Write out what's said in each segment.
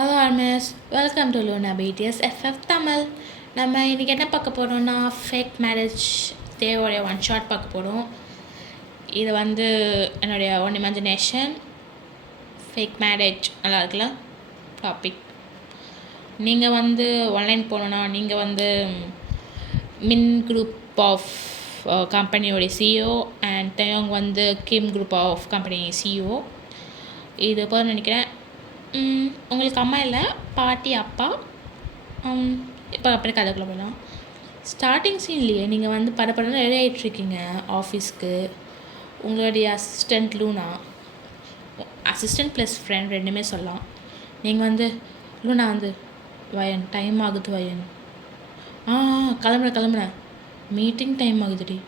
Hello armies, welcome to Luna BTS FF Tamil. நம்ம இன்றைக்கி என்ன பார்க்க போகிறோம்னா ஃபேக் மேரேஜ் தேவோடைய ஒன் ஷாட் பார்க்க போகிறோம். இது என்னுடைய ஓன் இமேஜினேஷன். ஃபேக் மேரேஜ் நல்லா இருக்குல்ல டாபிக். நீங்கள் ஆன்லைன் போகணுன்னா நீங்கள் மின் குரூப் ஆஃப் கம்பெனியோடைய சிஇஓ அண்ட் தேவங்க Kim group of company CEO. இது போல் நினைக்கிறேன். உங்களுக்கு அம்மா இல்லை, பாட்டி, அப்பா. இப்போ அப்படியே கதைக்குள்ள போகலாம். ஸ்டார்டிங் சீன்லேயே நீங்கள் படப்படன்னு ரெடி ஆகிட்ருக்கீங்க ஆஃபீஸ்க்கு. உங்களுடைய assistant Luna, assistant plus friend ரெண்டுமே சொல்லலாம். நீங்கள் லூனா வயன் டைம் ஆகுது வயன். கிளம்புறேன், மீட்டிங் டைம் ஆகுதுடி,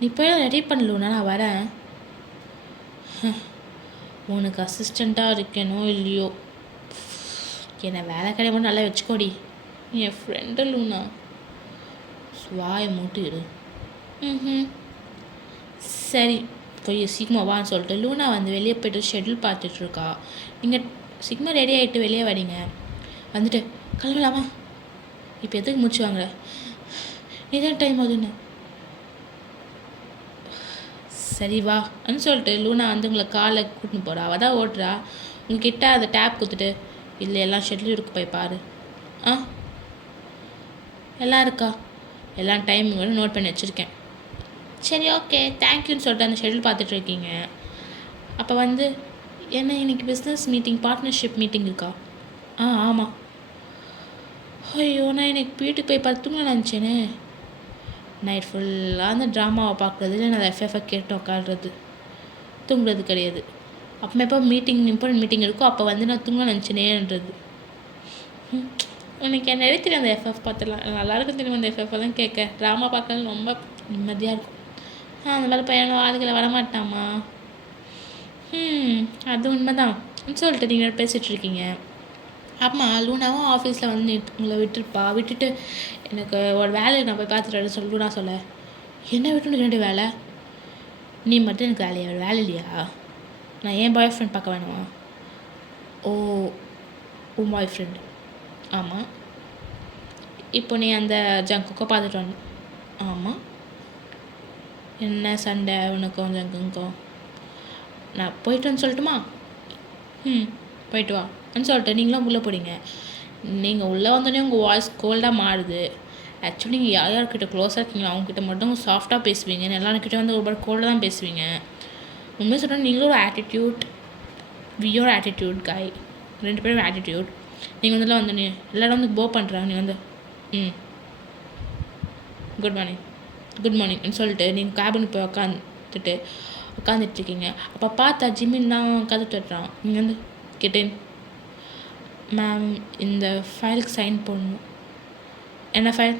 நீ போய் ரெடி பண்ணலூனா, நான் வரேன். உனக்கு அசிஸ்டண்ட்டாக இருக்கேனோ இல்லையோ, என்னை வேலை கிடையாது நல்லா வச்சுக்கோடி. என் ஃப்ரெண்டு லூனா, வாயை மூட்டிடு. சரி போய் சீக்கிரமாக வான்னு சொல்லிட்டு லூனா வெளியே போய்ட்டு ஷெட்யூல் பார்த்துட்ருக்கா. நீங்கள் சீக்கிரமாக ரெடி ஆகிட்டு வெளியே வரீங்க. கிளம்பலாமா? இப்போ எதுக்கு முடிச்சு வாங்குற? இதான் டைம் ஆகுதுன்னு. சரி வா அப்படின்னு சொல்லிட்டு லூனா உங்களை காலை கூட்டின்னு போகிறா. அவள் தான் ஓட்டுறா. உங்ககிட்ட அந்த டேப் கொடுத்துட்டு, இல்லை எல்லாம் ஷெட்யூல் இருக்கு, போய் பாரு. எல்லாம் இருக்கா? எல்லாம் டைம் நோட் பண்ணி வச்சுருக்கேன். சரி ஓகே தேங்க்யூன்னு சொல்லிட்டு அந்த ஷெட்யூல் பார்த்துட்ருக்கீங்க. அப்போ என்ன இன்னைக்கு பிஸ்னஸ் மீட்டிங், பார்ட்னர்ஷிப் மீட்டிங் இருக்கா? ஆமாம். ஐயோ, நான் எனக்கு வீட்டுக்கு போய் படுத்துங்க நினச்சேனே. நைட் ஃபுல்லாக அந்த ட்ராமாவை பார்க்குறது, இல்லை நான் எஃப்எஃப்ஐ கேட்டு உட்காடுறது, தூங்குறது கிடையாது. அப்போ எப்போ இம்பார்ட்டன்ட் மீட்டிங் இருக்கோ அப்போ நான் தூங்க நினச்சினேன்றது. எனக்கு என்ன தெரியும், அந்த எஃப்எஃப் பார்த்துலாம் நல்லாயிருக்கும் தெரியும். அந்த எஃப்எஃப்லாம் கேட்க ட்ராமா பார்க்கறது ரொம்ப நிம்மதியாக இருக்கும். அந்த மாதிரி பையனோ ஆளுகளை வரமாட்டாமா? அது உண்மைதான் சொல்லிட்டு நீங்கள் பேசிகிட்ருக்கீங்க. ஆமாம், லூனாவும் ஆஃபீஸில் உங்களை விட்டுட்டு எனக்கு ஒரு வேலையை நான் போய் பார்த்துட்டு சொல்லு. லூனா சொல்ல, என்ன விட்டு ரெண்டு வேலை? நீ மட்டும் எனக்கு வேலை இல்லையா? நான் ஏன் பாய் ஃப்ரெண்ட் பார்க்க வேணுமா? ஓ, உன் பாய் ஃப்ரெண்ட்? ஆமாம். இப்போ நீ அந்த ஜங்குக்கோ பார்த்துட்டு வரணும். ஆமாம். என்ன சண்டை உனக்கும் ஜங்குக்கும்? நான் போய்ட்டுன்னு சொல்லட்டுமா? போயிட்டு வா அப்படின்னு சொல்லிட்டு நீங்களும் உள்ளே போகிறீங்க. நீங்கள் உள்ளே வந்தோடனே உங்கள் வாய்ஸ் கோல்டாக மாறுது. ஆக்சுவலி நீங்கள் யார்கிட்ட க்ளோஸாக இருக்கீங்க அவங்ககிட்ட மட்டும் சாஃப்டாக பேசுவீங்க, எல்லாருக்கிட்ட ஒரு கோல்டாக தான் பேசுவீங்க. உண்மையாக சொல்கிறேன், நீங்களும் ஒரு ஆட்டிடியூட், வியோர் ஆட்டிடியூட் காய், ரெண்டு பேரும் ஆட்டிடியூட். நீங்கள் வந்தோடனே எல்லோரும் போ பண்ணுறாங்க. நீ குட் மார்னிங்னு சொல்லிட்டு நீங்கள் கேபினுக்கு போய் உட்காந்துட்ருக்கீங்க. அப்போ பார்த்தா ஜிம்மின் தான் கதை தட்டுறான். நீங்கள் கேட்டேன், மேம் இந்த ஃபைலுக்கு சைன் போடணும். என்ன file?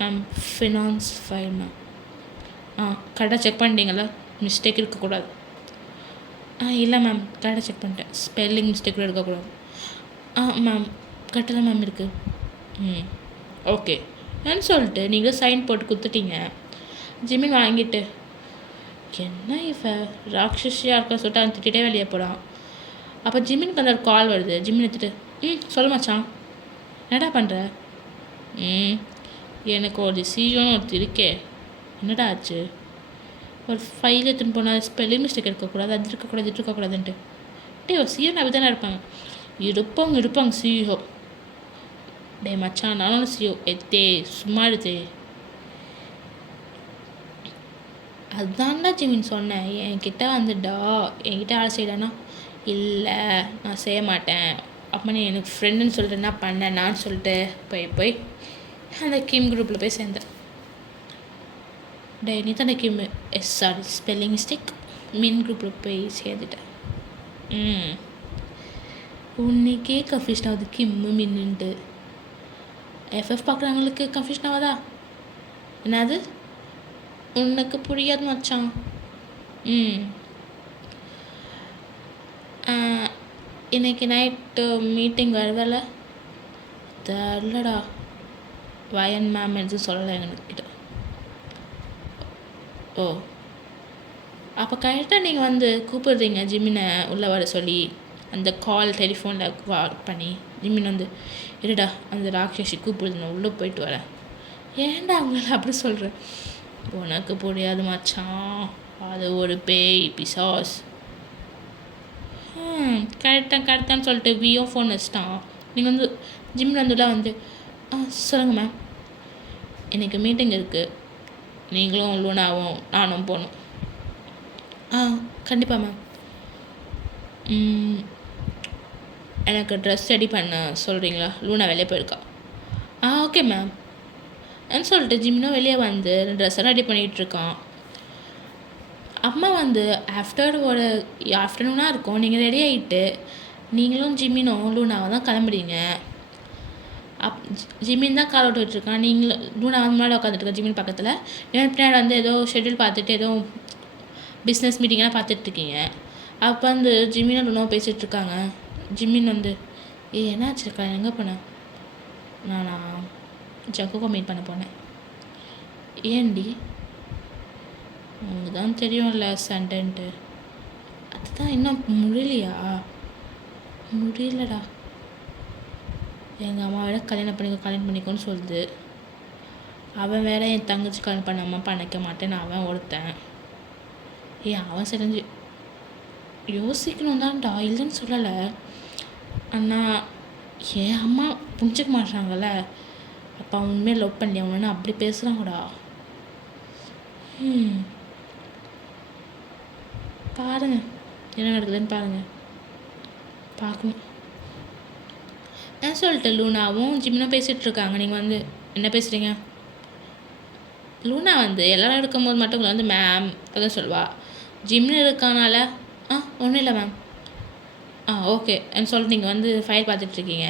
Ma'am finance file ma'am. கரெக்டாக செக் பண்ணிட்டீங்களா? மிஸ்டேக் இருக்கக்கூடாது. இல்லை மேம், கரெக்டாக செக் பண்ணிட்டேன். ஸ்பெல்லிங் மிஸ்டேக் கூட இருக்கக்கூடாது. மேம் கரெக்டாக தான் மேம் இருக்குது. ஓகே ஏன்னு சொல்லிட்டு நீங்கள் சைன் போட்டு கொடுத்துட்டீங்க. ஜிம்மின் வாங்கிட்டு, என்ன இவ ராட்சசியாக இருக்கா சொல்லிட்டு அவன் திட்டிகிட்டே வெளியே போகிறான். அப்போ ஜிம்மினுக்கு ஒரு கால் வருது. ஜிம்மின் எடுத்துகிட்டு, சொல்ல மச்சான், என்னடா பண்ணுற? எனக்கு ஒரு சிஇஓன்னு ஒருத்தர் இருக்கே, என்னடா ஆச்சு? ஒரு ஃபைல் எடுத்துன்னு போனால் ஸ்பெல்லிங் மிஸ்டேக் இருக்கக்கூடாது, அது இருக்கக்கூடாதுன்ட்டு. ஒரு சிஇஓ அப்படி தானே இருப்பாங்க. இருப்பாங்க சிஇஓ. டே மச்சான், நானும் சிஇஓ. சும்மா எடுத்தே. அதுதான்டா ஜிம்மின் சொன்னேன். என்கிட்ட என்கிட்ட ஆள் செய்யலான்னா, இல்லை நான் செய்ய மாட்டேன். அப்போ நீ எனக்கு ஃப்ரெண்டுன்னு சொல்லிட்டு என்ன பண்ணேன்னான்னு சொல்லிட்டு போய் அந்த கிம் குரூப்பில் போய் சேர்ந்தேன். நீ தானே கிம்? Sorry spelling mistake. மின் குரூப்பில் போய் சேர்ந்துட்டேன். உன்னைக்கே கன்ஃபியூஷன் ஆகுது கிம்மு மின்னுன்ட்டு. எஃப்எஃப் பார்க்குறவங்களுக்கு கன்ஃபியூஷன் ஆகுதா? என்னது உனக்கு புரியாது மச்சான். இன்னைக்கு நைட்டு மீட்டிங் வருவல? தெரிலடா, வயன் மேம் எதுவும் சொல்லலை எங்ககிட்ட. ஓ, அப்போ கரெக்டாக நீங்கள் கூப்பிடுறீங்க ஜிம்மினை உள்ளே வர சொல்லி. அந்த டெலிஃபோனில் கால் பண்ணி ஜிமின் வந்து இருடா அந்த ராட்சசி கூப்பிடுது நான் உள்ளே போயிட்டு வரேன். ஏன்டா அவங்கள அப்படி சொல்கிறேன்? உனக்கு புரியாது மச்சான், அது ஒரு பேய் பிசாஸ். கரெக்டான்னு சொல்லிட்டு வியோ ஃபோன் வச்சிட்டான். நீங்கள் வந்து ஜிம்மில் வந்து சொல்லுங்கள் மேம், எனக்கு மீட்டிங் இருக்குது, நீங்களும் லூனாவும் நானும் போகணும். கண்டிப்பாக மேம். எனக்கு ட்ரெஸ் ரெடி பண்ண சொல்கிறீங்களா? லூனா வெளியே போயிருக்கா. ஓகே மேம் சொல்லிட்டு ஜிம்மினும் வெளியே வந்து ட்ரெஸ்ஸெல்லாம் ரெடி பண்ணிகிட்ருக்கான். அம்மா வந்து ஒரு ஆஃப்டர்நூனாக இருக்கும், நீங்கள் ரெடி ஆகிட்டு நீங்களும் ஜிம்மினும் லூனாவை தான் கிளம்புறீங்க. ஜிம்மின் தான் கால் விட்டுருக்கான். நீங்களும் லூனா வந்து முன்னாடி உட்காந்துட்ருக்கேன் ஜிம்மின் பக்கத்தில். நீங்கள் பின்னாடி வந்து ஏதோ ஷெட்யூல் பார்த்துட்டு ஏதோ பிஸ்னஸ் மீட்டிங்லாம் பார்த்துட்ருக்கீங்க. அப்போ வந்து ஜிம்மினும் லூனாவும் பேசிகிட்ருக்காங்க. ஜிம்மின் வந்து என்னாச்சுக்கா, எங்கே போனேன்? நானா ஜக்குக்கோ மீட் பண்ண போனேன். ஏன்டி? உங்களுக்கு தான் தெரியும்ல சண்டன்ட்டு. அதுதான் இன்னும் முடியலையா? முடியலடா. எங்கள் அம்மாவோட கல்யாணம் பண்ணிக்கோன்னு சொல்லுது. அவன் வேற என் தங்கச்சி கல்யாணம் பண்ணாமல் பண்ணிக்க மாட்டேன்னு அவன் ஒருத்தன். அவன் செஞ்சு யோசிக்கணும் தான்டா, இல்லைன்னு சொல்லலை. ஆனால் என் அம்மா புரிஞ்சிக்க மாட்டாங்கல்ல. அப்போ அவன் உண்மையாக லவ் பண்ணி அவனு அப்படி பேசுகிறாங்கடா. பாருங்க என்ன நடக்குதுன்னு பார்க்கணும். சொல்லிட்டு லூனாவும் ஜிம்னும் பேசிகிட்ருக்காங்க. நீங்கள் வந்து என்ன பேசுகிறீங்க? லூனா வந்து எல்லோரும் இருக்கும்போது மட்டும் உங்களை வந்து மேம் அதான் சொல்லுவாள். ஜிம்னு இருக்கனால ஒன்றும் இல்லை மேம். ஓகே சொல்லிட்டு நீங்கள் வந்து ஃபைல் பார்த்துட்ருக்கீங்க.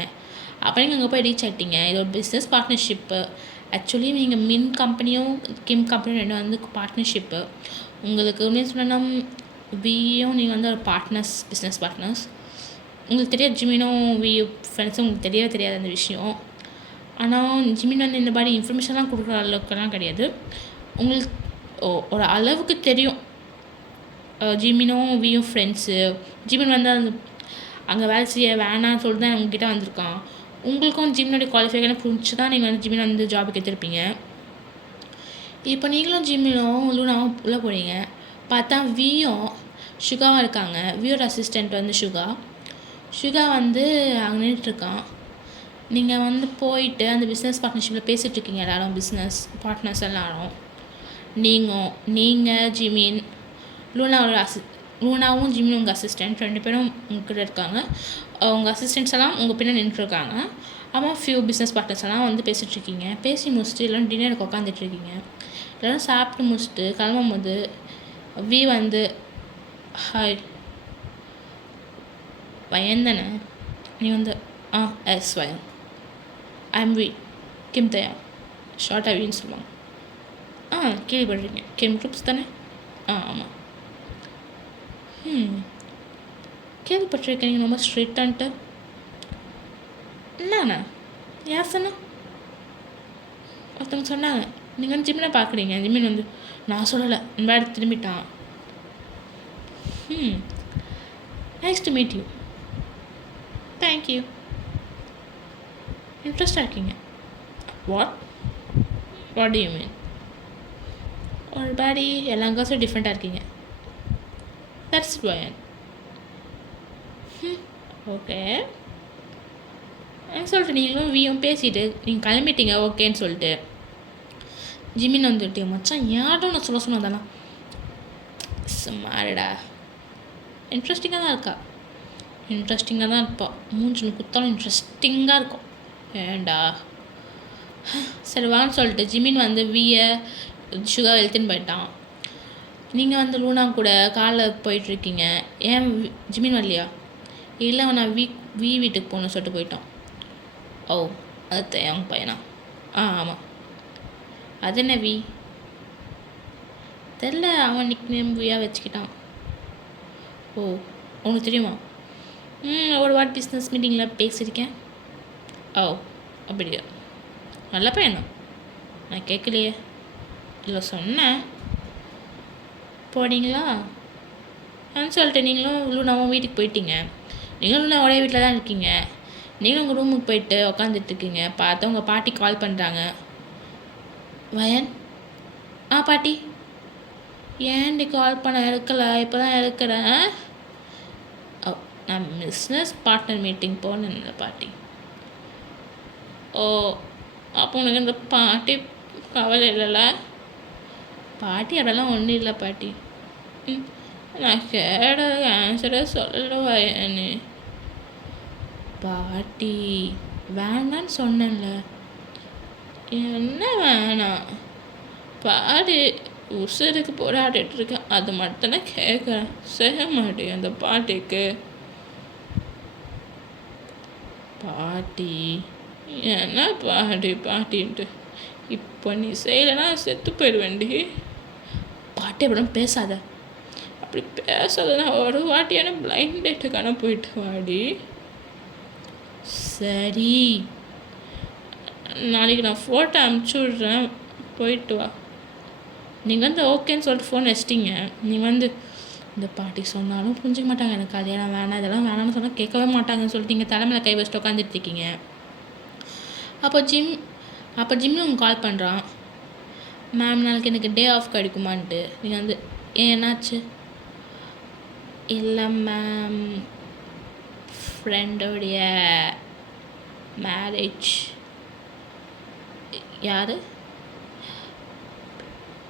அப்புறம் நீங்கள் அங்கே போய் ரீச் ஆகிட்டீங்க. இது ஒரு பிஸ்னஸ் பார்ட்னர்ஷிப்பு. ஆக்சுவலி நீங்கள் மின் கம்பெனியும் கிம் கம்பெனியும் ரெண்டும் வந்து பார்ட்னர்ஷிப்பு. உங்களுக்கு அப்படின்னு சொன்னால் வியும் நீங்கள் வந்து ஒரு பிஸ்னஸ் பார்ட்னர்ஸ். உங்களுக்கு தெரியாது ஜிமினும் வியூ ஃப்ரெண்ட்ஸும் உங்களுக்கு தெரியவே தெரியாது அந்த விஷயம். ஆனால் ஜிமின் வந்து இந்த மாதிரி இன்ஃபர்மேஷன்லாம் கொடுக்குற அளவுக்குலாம் கிடையாது. உங்களுக்கு ஒரு அளவுக்கு தெரியும் ஜிமினும் வியும் ஃப்ரெண்ட்ஸு. ஜிமின் வந்து அந்த அங்கே வேலை செய்ய வேணான்னு சொல்லிட்டு தான் உங்ககிட்ட வந்திருக்கான். உங்களுக்கும் ஜிம்னுடைய குவாலிஃபிகேஷன் புரிஞ்சு தான் நீங்கள் வந்து ஜிமின் வந்து ஜாபுக்கு எடுத்துருப்பீங்க. இப்போ நீங்களும் ஜிம்மினும் லூனாவும் உள்ளே போகிறீங்க. பார்த்தா வியும் சுகாவும் இருக்காங்க. வியோட அசிஸ்டண்ட் வந்து சுகா வந்து அங்கே நின்றுட்டுருக்கான். நீங்கள் வந்து போயிட்டு அந்த பிஸ்னஸ் பார்ட்னர்ஷிப்பில் பேசிகிட்ருக்கீங்க எல்லோரும், பிஸ்னஸ் பார்ட்னர்ஸ் எல்லாரும். நீங்கள் ஜிமின் லூனாவும் ஜிமின் உங்கள் அசிஸ்டண்ட் 2 பேரும் உங்ககிட்ட இருக்காங்க. உங்கள் அசிஸ்டண்ட்ஸ் எல்லாம் உங்கள் பின்னாடி நின்றுருக்காங்க. அப்புறம் ஃபியூ பிஸ்னஸ் பார்ட்னர்ஸ் எல்லாம் வந்து பேசிகிட்ருக்கீங்க. பேசி முடிச்சுட்டு எல்லோரும் டின்னருக்கு உட்காந்துட்ருக்கீங்க. எல்லோரும் சாப்பிட்டு முடிச்சுட்டு கிளம்பும் போது வி வந்து ஹாய் வயன் தானே? நீ வந்து எஸ் வயன். ஐம் வி கிம் தயா, ஷார்ட்டாக வின்னு சொல்லுவாங்க. கேள்விப்படுறீங்க. கிம் குரூப்ஸ் தானே? ஆமாம். கேள்விப்பட்டிருக்கேன் நீங்கள் ரொம்ப ஸ்ட்ரிக்டான்ட்டு. என்னண்ணா யார் சொன்னா? ஒருத்தவங்க சொன்னாங்க நீங்கள் வந்து ஜிம்மினை பார்க்குறீங்க. ஜிம்மின் வந்து நான் சொல்லலை, இந்த மாதிரி திரும்பிட்டான். Nice to meet you. Thank you. இன்ட்ரெஸ்டாக இருக்கீங்க. What do you mean? ஒரு பாடி எல்லா கேர்ள்ஸும் டிஃப்ரெண்ட்டாக இருக்கீங்க. தட்ஸ் வயன். ஓகே சொல்லிட்டு நீங்களும் வியும் பேசிட்டு நீங்கள் கிளம்பிட்டீங்க ஓகேன்னு சொல்லிட்டு ஜிமின் வந்துட்டு மச்சான் யாரும் நான் சொல்ல சொன்னதானா சும்மாடா இன்ட்ரெஸ்டிங்காக தான் இருப்பாள். மூஞ்சின்னு குத்தாலும் இன்ட்ரெஸ்டிங்காக இருக்கும். ஏண்டா சரி வான்னு சொல்லிட்டு ஜிமின் வந்து வியை சுகா எழுத்துன்னு போயிட்டான். நீங்கள் வந்து லூனா கூட காரில் போயிட்டுருக்கீங்க. ஏன் ஜிமின் வரலையா? இல்லை நான் வீட்டுக்கு போகணுன்னு சொல்லிட்டு போயிட்டான். அது அவங்க பையனா? ஆமாம். அது என்ன தெரில, அவன் நிக் நேம் வியாக வச்சுக்கிட்டான். உனக்கு தெரியுமா? ஒரு வாட்டி பிஸ்னஸ் மீட்டிங்கில் பேசியிருக்கேன். அப்படியா? நல்ல பையனா? நான் கேட்கலையே. இல்லை சொன்னேன். போனீங்களா சொல்லிட்டு நீங்களும் லூனாவும் வீட்டுக்கு போயிட்டீங்க. நீங்களும் ஒரே வீட்டில் தான் இருக்கீங்க. நீங்களும் உங்கள் ரூமுக்கு போயிட்டு உட்காந்துட்ருக்கீங்க. பார்த்தா உங்கள் பாட்டி கால் பண்ணுறாங்க. வயன், பாட்டி, ஏன்டி கால் பண்ண எடுக்கலை? இப்போ தான் எடுக்கிறேன். நான் பிஸ்னஸ் பார்ட்னர் மீட்டிங் போனேன்ல பாட்டி. ஓ, அப்போ உனக்கு இந்த பாட்டி கவலை இல்லைல்ல? பாட்டி அதெல்லாம் ஒன்றும் இல்லை பாட்டி. நான் கேட்டதுக்கு ஆன்சரே சொல்லவா? பாட்டி வேண்டான்னு சொன்னேன்ல. என்ன வேணாம்? பாட்டி உசுருக்கு போராடிட்டு இருக்கேன், அது மட்டும்தான் கேட்குறேன். செய்ய மாட்டேன் அந்த பாட்டிக்கு. பாட்டி என்ன பாட்டி பாட்டின்ட்டு இப்போ நீ செய்யலைன்னா செத்து போயிடுவேண்டி. பாட்டி அப்படிலாம் பேசாத. அப்படி பேசாதனா ஒரு வாட்டியான பிளைண்ட் டேட்டுக்கான போயிட்டு வாடி. சரி, நாளைக்கு நான் ஃபோட்டோ அனுப்பிச்சி விட்றேன், போயிட்டு வா. நீங்கள் ஓகேன்னு சொல்லிட்டு ஃபோன் வச்சிட்டிங்க. இந்த பாட்டி சொன்னாலும் புரிஞ்சிக்க மாட்டாங்க. எனக்கு கல்யாணம் வேணாம், இதெல்லாம் வேணாம்னு சொன்னால் கேட்கவே மாட்டாங்கன்னு சொல்லிட்டு நீங்கள் தலைமையில் கை வச்சுட்டு உட்காந்துட்ருக்கீங்க. அப்போ ஜிம்மு உங்களுக்கு கால் பண்ணுறான். மேம், நாளைக்கு எனக்கு டே ஆஃப் கிடைக்குமான்ட்டு. நீங்கள் என்னாச்சு? இல்லை மேம், ஃப்ரெண்டோடைய மேரேஜ். யார்?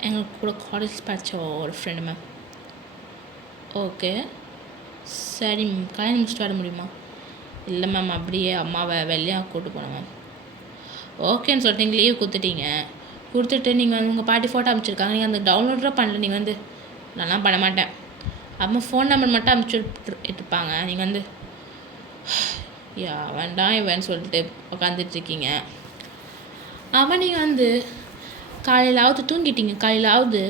எங்களுக்கு கூட காலேஜ் படித்த ஒரு ஃப்ரெண்டு மேம். ஓகே, சரி மேம், கல்யாணம் முடிச்சுட்டு வர முடியுமா? இல்லை மேம், அப்படியே அம்மாவை வெளியாக கூப்பிட்டு போனேன் மேம். ஓகேன்னு சொல்லிட்டு நீங்கள் லீவ் கொடுத்துட்டு நீங்கள் உங்கள் பாட்டி ஃபோட்டோ அனுப்பிச்சிருக்காங்க. நீங்கள் அந்த டவுன்லோடாக பண்ணல. நீங்கள் நான்லாம் பண்ண மாட்டேன். அம்மா ஃபோன் நம்பர் மட்டும் அனுப்பிச்சுட்ருப்பாங்க. நீங்கள் வேண்டாம் இவன்னு சொல்லிட்டு உட்காந்துட்ருக்கீங்க. அவன் நீங்கள் காலையிலாவது தூங்கிட்டீங்க. காலையிலாவது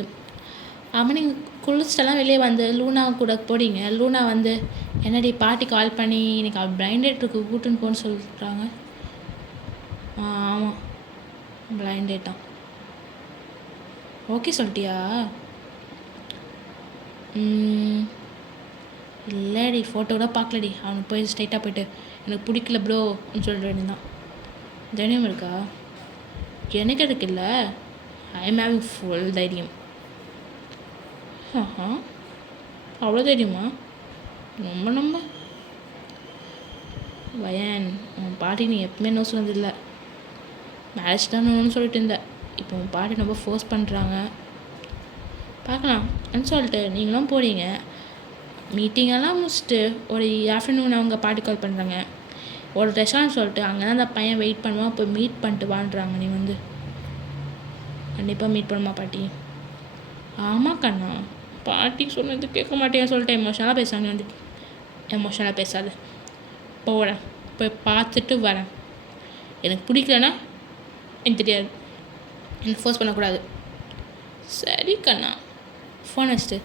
நீங்கள் குளிச்சிட்டெல்லாம் வெளியே லூனா கூட போடிங்க. லூனா என்னடி பாட்டி கால் பண்ணி இன்னைக்கு அவள் பிளைண்ட் டேட்டுக்கு கூட்டுன்னு போன்னு சொல்கிறாங்க. ஆமாம், பிளைண்ட் டேட்டான். ஓகே சொல்லிட்டியா? இல்லைடி, ஃபோட்டோ கூட பார்க்கலடி. அவனுக்கு போய் ஸ்ட்ரைட்டாக போய்ட்டு எனக்கு பிடிக்கல ப்ரோன்னு சொல்லிட்டு வேண்டியதான். தைரியம் இருக்கா? எனக்கு அதுக்கு இல்லை. ஐ எம் ஹேவிங் ஃபுல் தைரியம். அவ்வளோ தெரியுமா? ரொம்ப வயன், உன் பாட்டி நீ எப்பவுமே நோ சொன்னதில்லை. மேரேஜ் தான் ஒன்று சொல்லிட்டு இருந்தேன். இப்போ உன் பாட்டி ரொம்ப ஃபோர்ஸ் பண்ணுறாங்க. பார்க்கலாம் சொல்லிட்டு நீங்களும் போகிறீங்க. மீட்டிங்கெல்லாம் முடிச்சுட்டு ஒரு ஆஃப்டர்நூன் அவங்க பாட்டி கால் பண்ணுறாங்க. ஒரு ரெஸ்டாரண்ட் சொல்லிட்டு அங்கே தான் அந்த பையன் வெயிட் பண்ணுவான். போய் மீட் பண்ணிட்டு வான்றாங்க. நீ கண்டிப்பாக மீட் பண்ணுமா பாட்டி? ஆமாம் கண்ணா, பாட்டி சொன்னது கேட்க மாட்டேன்னு சொல்லிட்டு எமோஷனலாக பேசுவாங்க. எமோஷனலாக பேசாத, போகிறேன், போய் பார்த்துட்டு வரேன். எனக்கு பிடிக்கலன்னா எனக்கு தெரியாது, எனக்கு ஃபோர்ஸ் பண்ணக்கூடாது. சரி கண்ணா, ஃபோன் வச்சுட்டு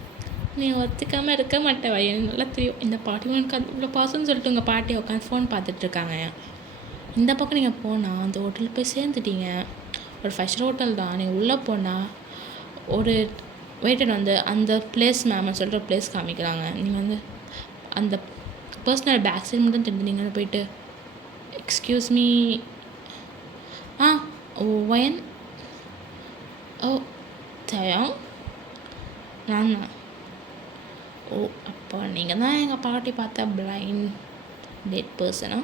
நீ ஒத்துக்காமல் இருக்க மாட்டேவா? எனக்கு நல்லா தெரியும். இந்த பாட்டி உனக்கு அது இவ்வளோ பாசம்னு சொல்லிட்டு உங்கள் பாட்டி உட்காந்து ஃபோன் பார்த்துட்ருக்காங்க. இந்த பக்கம் நீங்கள் போனால் அந்த ஹோட்டலுக்கு போய் சேர்ந்துட்டீங்க. ஒரு 5 ஸ்டார் ஹோட்டல் தான். நீங்கள் உள்ளே போனால் ஒரு வெயிட்டர் அந்த பிளேஸ் மேம்னு சொல்லிட்டு ஒரு பிளேஸ் காமிக்கிறாங்க. நீங்கள் அந்த பர்சனல் பேக் சைடு மட்டும் தெரிஞ்சு நீங்கள் போயிட்டு எக்ஸ்கியூஸ் மீ, வயன், தயம் நான். அப்போ நீங்கள் தான் எங்கள் பாட்டி பார்த்த பிளைண்ட் டேட் பர்சனா?